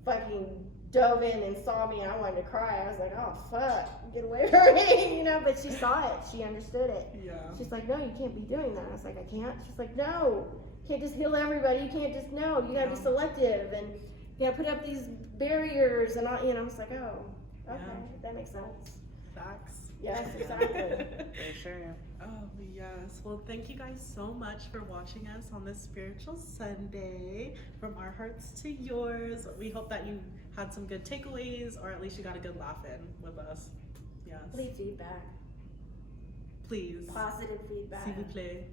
fucking dove in and saw me, and I wanted to cry. I was like, oh fuck, get away from me, but she saw it. She understood it. Yeah. She's like, no, you can't be doing that. I was like, I can't. She's like, no, you can't just heal everybody. You can't just, no, you gotta be selective, and you gotta put up these barriers, and I was like, oh, okay, that makes sense. Facts. Yes, exactly. For sure. Oh, yes. Well, thank you guys so much for watching us on this Spiritual Sunday. From our hearts to yours. We hope that you had some good takeaways, or at least you got a good laugh in with us. Yes. Leave feedback. Please. Positive feedback. S'il vous plaît.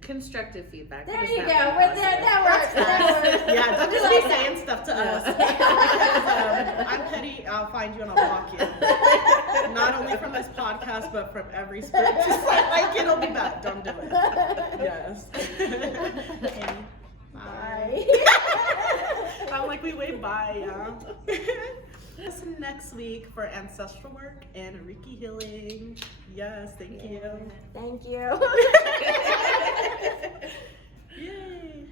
Constructive feedback. There It does you not go. have to be Right positive. there, that works. That works. Yeah, don't just be saying stuff to us. Yeah. I'm petty, I'll find you and I'll block you. Not only from this podcast, but from every spiritual like it'll be bad. Don't do it. Yes. Okay. Bye. I'm like, we wave bye, yeah. See you next week for ancestral work and Reiki healing. Yes, thank you. Thank you.